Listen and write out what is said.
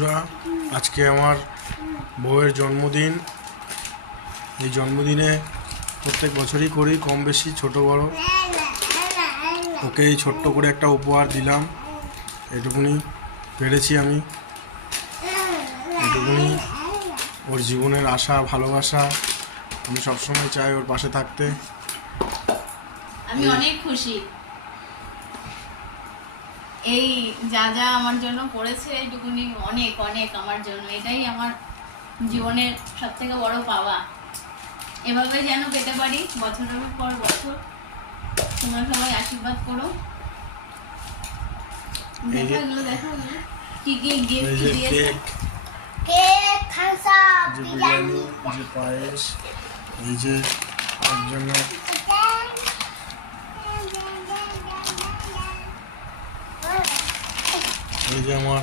বন্ধুরা, আজকে আমার বউয়ের জন্মদিন। এই জন্মদিনে প্রত্যেক বছরই করি, কম বেশি ছোট বড়। ওকে এই ছোট্ট করে একটা উপহার দিলাম। এটুকুনি পেরেছি আমি। এটুকুনি ওর জীবনের আশা, ভালোবাসা। আমি সবসময় চাই ওর পাশে থাকতে। আমি অনেক খুশি এই যা যা আমার জন্য করেছে, এইটুকুনি অনেক অনেক আমার জন্য। এটাই আমার জীবনের সব থেকে বড় পাওয়া। এভাবে যেন পেতে পারি বছরের পর বছর। তোমরা সবাই আশীর্বাদ করো। দেখো এগুলো, দেখো কি কি গিফট দিয়েছে। কেক, থামস আপ, বিরিয়ানি, যে পায়েস, এই যে ওর জন্য এই যে আমার